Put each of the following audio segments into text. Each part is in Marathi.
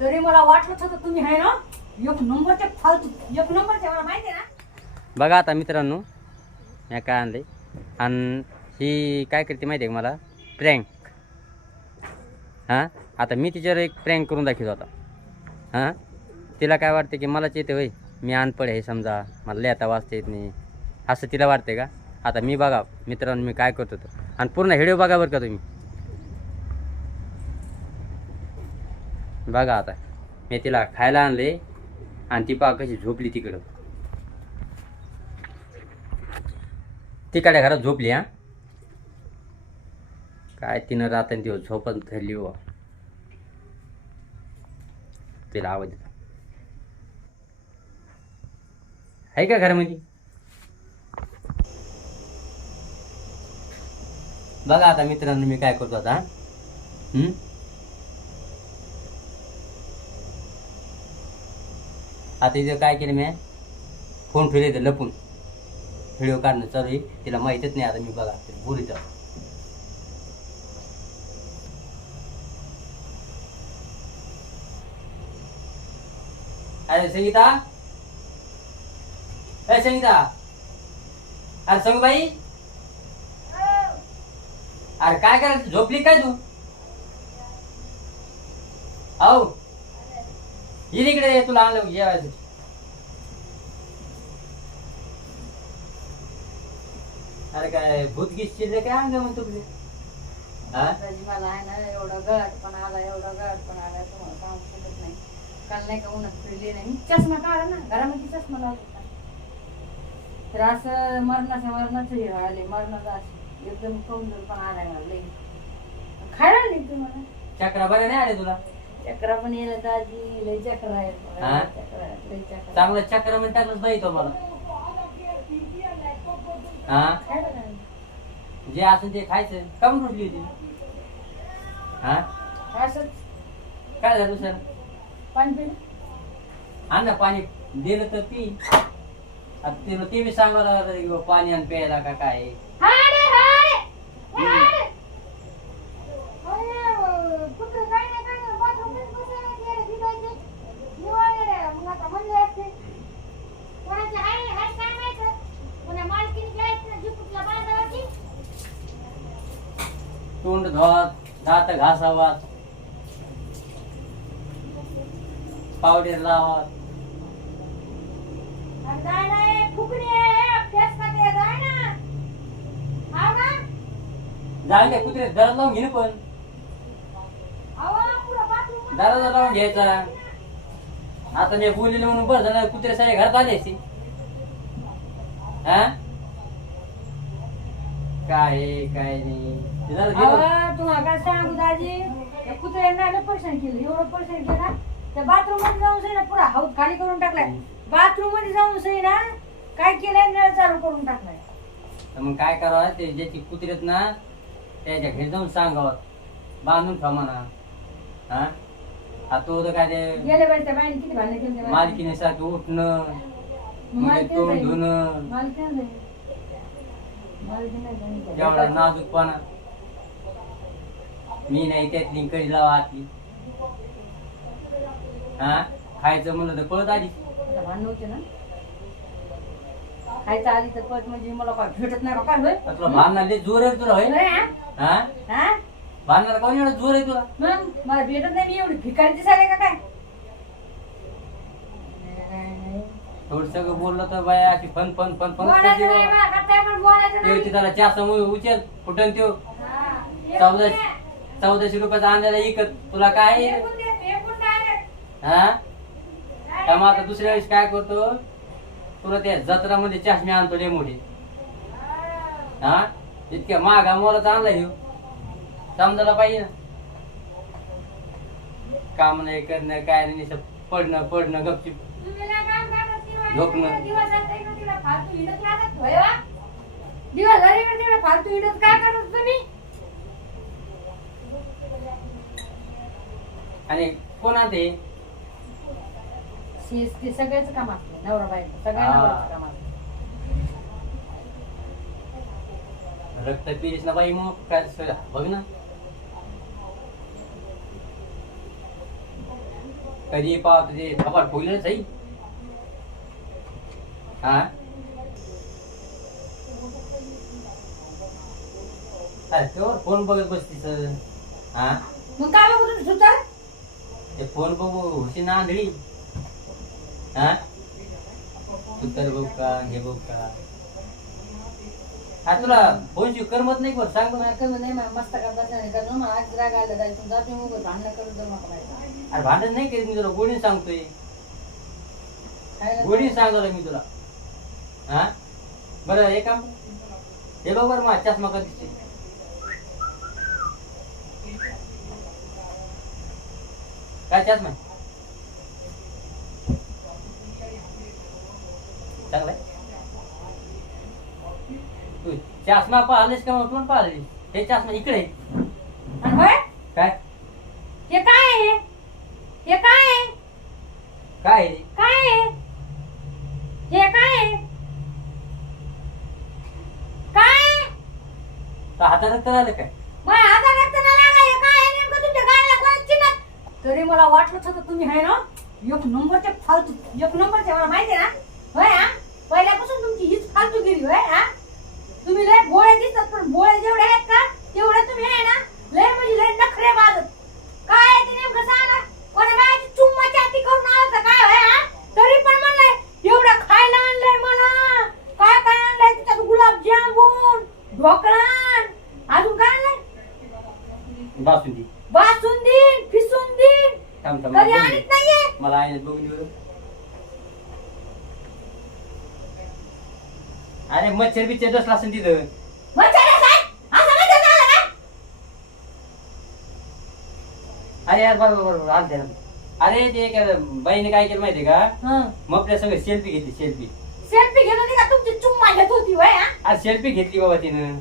तरी मला वाटलंच होतं तुम्ही आहे ना एक नंबरचे फालतू एक नंबरचे मला माहिती आहे ना. बघा आता मित्रांनो मी काय आणले आणि ही काय करते माहिती आहे का मला? प्रँक हां? आता मी तिच्यावर एक प्रँक करून दाखवतो आता. हां? तिला काय वाटते की मलाच येते होय. मी अनपड आहे समजा मला लिहिता वाचता येत नाही. असं तिला वाटते का? आता मी बघा मित्रांनो मी काय करतो तो आणि पूर्ण व्हिडिओ बघा बरं का तुम्ही. बघा आता. मी तिला खायला आणले आणि ती पा कशी झोपली तिकडं. तिकडे घरात झोपली हा? काय तिनं रात्र दिवस झोपत धरली हो तिला आवाज आहे का घरामध्ये? बघा आता मित्रांनो मी काय करतो आता आता इथं काय केलं मी? फोन फिरे इथं लपून. व्हिडिओ काढणं चालू आहे. तिला माहीतच नाही आता मी बघा. बोलीचा अरे संगीता? अरे संगीता? अरे संगूबाई अरे काय करायचं? झोपली काय तू? औ ये इकडे ये, तुला आणलं जेवायचं अरे काय भूत गीत शिरले काय अंग मग तुकडे हा? दादाजी, मला आहे ना एवढा गट पण आला एवढा गट पण आला तुम्हाला शकत नाही. काल नाही का उन्हात फिरली नाही? मी चष्मा काढा ना घरामध्ये चष्मा होता तर असं मरणाचं मरणाचं हे आले मरणाचं असं. एकदम कमजोर पण आलाय मला लई. खायला नाही तुम्हाला? चक्रा बरं नाही आले तुला? चक्रा पण येलं दाजी लई चक्रा आहेत हा? चक्रा आहेत, लई चक्रा. चांगलं चक्र म्हणजे टाकलंच बाई तो मला. हा? खायला? जे असेल ते खायचं. कम रुटली होती? हा? असंच. काय झालं सर? पाणी आण ना पाणी दिलं तर पी. आता ते ते बी सांगावं लागलं की बा पाणी आणि प्यायला का काय. हाडे, हाडे, हाडे. अरे, कुठं काय नाही, काय नाही, bathroom मध्ये बसायला गेले, भिजायचे. निवांत, मग आता म्हणले असते. कोणाचे आहे, आहे काय माहीत? कोण्या मालकीने घ्यायचं ना, जिपूटला बांधावरती. तोंड धुवात दात घासावा पावडर लावा आणि जाय ना, ए, फुकणी आहे, फेस खाते, जाय ना. हाव ना? जाऊन द्या कुत्रे दर लावून घे ना पण. दराजा लावून घ्यायचा. आता मी बोललेलं म्हणून बरं झालं कुत्रे सारे घरात आले हा? काय आहे, काय नाही. ते गेलं. तुम्हाला काय सांगू दाजी? त्या कुत्र्यांना परेशान केलं? एवढं परेशान केलं त्या बाथरूममध्ये जाऊन सही ना पुरा हाऊस खाली करून टाकलाय. बाथरूममध्ये जाऊन सही ना काय केलंय नळ चालू करून टाकलाय. तर मग काय करावं? ते ज्याची कुत्रेत ना त्याच्या घरी जाऊन सांगावं. बांधून ठेवा म्हणा. हा? आता तो तर काय ते गेले बाई त्या बाईने किती भांडण केले. मालकीने सारखं उठणं मग तोंड जाईल. धुणं. मालकीण एवढा नाजूकपणा. मी नाही त्यातली कडी लावा आतली. हा? खायचं म्हणलं तर पळत आली. भांडण होते ना? खायचं आली तर पत म्हणजे मला काय भेटत नाही का? काय होय? तुला भांडणार लय जोर आहे तुला होय? होय, हा? हा? हा? भांडणार कोण एवढा जोर आहे तुला? मग मला भेटत नाही मी एवढी भिकारी दिसायला का काय? थोडं सगळं बोललं तर बाया अशी फन फन फन फन बोलायचं नाही मला, काय पण बोलायचं नाही. ते त्याला चहा समोर उचल कुठं त्यो. हा. चौदा चौदाशे रुपयाचा आणलेला इकत. तुला काय direct. हा? त्यामुळे आता दुसऱ्या वेळेस काय करतो? तुला त्या जत्रामध्ये चष्मे आणतो लय मोठे. हा? इतक्या महागा मोलाचा आणला ह्यो. समजायला पाहिजे ना. काम नाही करणं काय नाही नुसतं पडणं पडणं गपचिप. तुम्ही ना काम करत किंवा झोपणं. दिवस जात नाही का तिला फालतू हिंडत राहतात, होय वा? दिवस झाले फालतू हिंडत काय करत तुम्ही आणि कोण शेस ते सगळ्याच काम असतं नवरा बायको सगळ्या. नवऱ्याचं काम असतं रक्त पिलीस ना बाई मग काय सोय बघ ना कधी पाहत ते थपाट फुगलेच आहे हा? अरे तेव्हा फोन बघत बसतीस हा? मग काय बघू तुम्ही सुतार ते फोन बघू हुशी ना आंधळी हा? तू तर बघ का हे बघ का? हा तुला फोनची करमत नाही बरं सांग बरं. मला कमी नाही मला मस्त का बसणार नाही कारण मला आज राग आला जायचं जाते मग भांडणं करून जर माहिती अरे भांडण नाही करीत मी तुला गोडीने सांगतोय. गोडीने सांगतो मी तुला. हा बरं हे काम हे बघ बरं माझ्या चष्मा कधी दिसते काय चष्मा आहे? तू चष्मा पाहिलेस का मग कोण पाहिली हे चष्मा इकडे आहे. आणि होय? काय हे काय आहे हे काय आहे काय आहे? काय आहे हे काय आहे आता रक्त करायला काय? माझ्या हातात रक्त नाही लागलं. काय आहे नेमकं? तुमच्या गाडीला कोणाची चिन्ह? तरी मला वाटलंच होतं तुम्ही आहे ना एक नंबरचे फालतू एक नंबरचे मला माहिती आहे ना? होय हा? पहिल्यापासून तुमची हीच फालतूगिरी होय हा? तुम्ही लय भोळे दिसतात पण भोळे जेवढे आहेत का तेवढे तुम्ही आहे ना लय म्हणजे लय नखरे बाजत. काय आहे ते नेमकं सांगा? कोणा बायाची चुम्माची हाती करून आलं का काय होय हा तरी पण म्हणलंय एवढं खायला आणलंय मला काय काय आणलंय त्याच्यात गुलाबजामुन ढोकळा अजून काय आणलंय बासुंदी बासुंदी फिसुंदी थांब थांब कधी मला आणत नाहीये बघू. मला आहे बघून दे बरं. अरे मच्छर बिच्छर बसला असेल तिथं? असं नाही का? अरे यार बरोबर बरोबर आलं ध्यानात. अरे ते एका बाईने काय केलं माहितीये का हं. मग आपल्या सगळं सेल्फी घेतली सेल्फी सेल्फी घेत होती का तुमची चुम्मा घेत होती वय हा? आज सेल्फी घेतली बाबा तिनं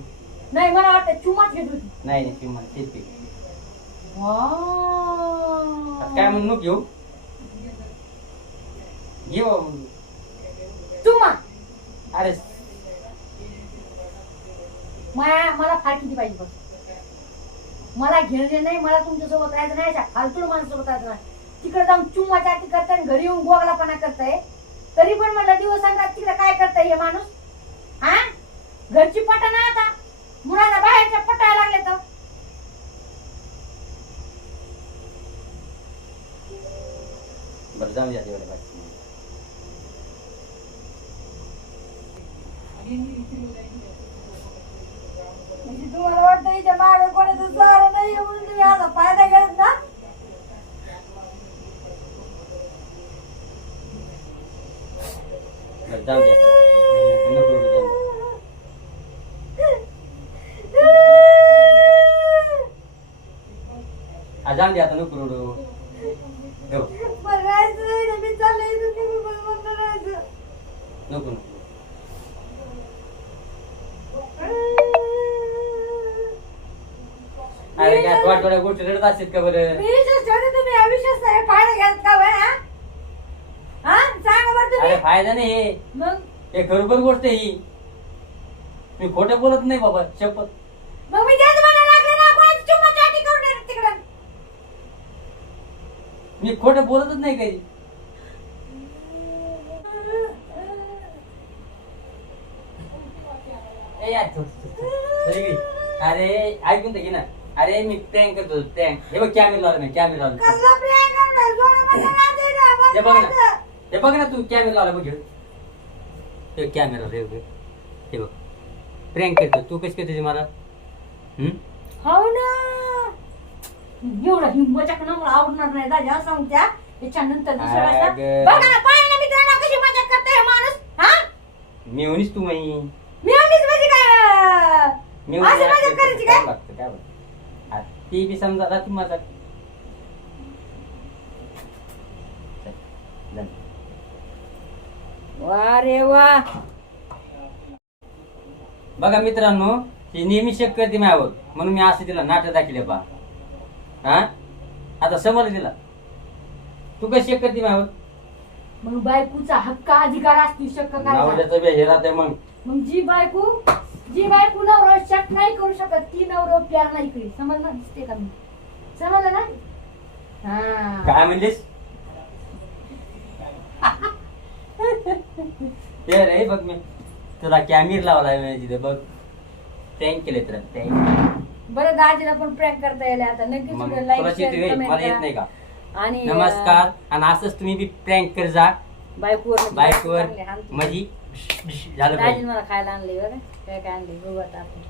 नाही मला वाटतं चुम्माच घेत होती नाही नाही किंमत सेल्फी. काय म्हणून नको घेऊ घे बाबा म्हणून. चुम्मा अरे मला मला फार किती पाहिजे बस मला घेणे नाही मला तुमच्यासोबत राहायचं नाही अशा फालतूड माणसासोबत राहायचं नाही. तिकडे जाऊन चुम्मा चाटी करताय आणि घरी येऊन गोगलापणा करताय तरी पण मला दिवस सांगा तिकडे काय करताय हे माणूस? हा? घरची पटा ना आता. मुलांना बाहेरच्या पटायला लागले तर. बरं जाऊ द्या तेवढं बाकी तुम्हाला वाटतं हिच्या मागे कोणाचं तुम्ही असा फायदा घेत ना बरं जाऊ द्या नको रडू, जाऊ द्या. आ, जाऊ दे आता नको रडू जाऊ. बरं राहायचं नाही ना, मी राहायचं. नको नको अरे काय गोष्टी रडत का बरं? मी विश्वास ठेवते तुम्ही अविश्वास आहे फायदा घ्याल का बरं हा? हा? सांगा बरं अरे तुम्ही फायदा नाही. हे मग? हे खरोखर गोष्ट आहे ही. मी खोटं बोलत नाही बाबा शपथ. मग मी तेच म्हणायला लागले ना कोणाची चुम्मा चाटी करून येतात तिकडं? मी खोटं बोलतच नाही ए यार, थोडं- थोडं- थोडं इकडे. अरे ऐकून तर घे ना. अरे मी प्रँक करतो प्रँक हे बघ कॅमेरा लावला मी कॅमेरा लावला. कसला करणार? हे बघ ना. हे बघ ना तू कॅमेरा लावला बघ हे. हे कॅमेरा रे बघ. हे. बघ. प्रँक करतो तू कशी करते मला? हम्म? हो ना. एवढा हिंबच्या मला आवडणार नाही. दादा सांगत्या त्याच्यानंतर दुसऱ्या वेळेस ना, अगं. बघा ना पाहिलं ना मित्रांनो कशी मजा करते माणूस हा? मी तू माही मी म्हणजे काय? मी असं मजा करायची काय लागतं काय बरं. ती बी समजा आता तू माझा वा रे वा. बघा मित्रांनो ही नेहमी शेक करते माझ्यावर. म्हणून मी असं तिला नाटक दाखिले पा हा? आता समोर तिला. तू कशी शेक करते माझ्यावर? मग बायकोचा हक्क अधिकार असतो शक्क करायचा. नवऱ्याचं बी हे राहते मग. मग जी बायको जी बायको नवरा शक नाही करू शकत. ती नवरो प्यार नाही करी ना दिसते का मी? समजलं ना? काय म्हणजे ते रे बघ मी. तुला कॅमेर लावलाय मी तिथे बघ. टँक केले तर बरं दाजीला पण प्रॅक करता येईल आता. नक्कीच मला येत नाही का? आणि नमस्कार. आणि असंच तुम्ही बी प्रँक कर जा. बायकोवर म्हणजे बायकोवर माझी झालं पाहिजे मला खायला आणले बरं काय काय आणले बघू आता आपण.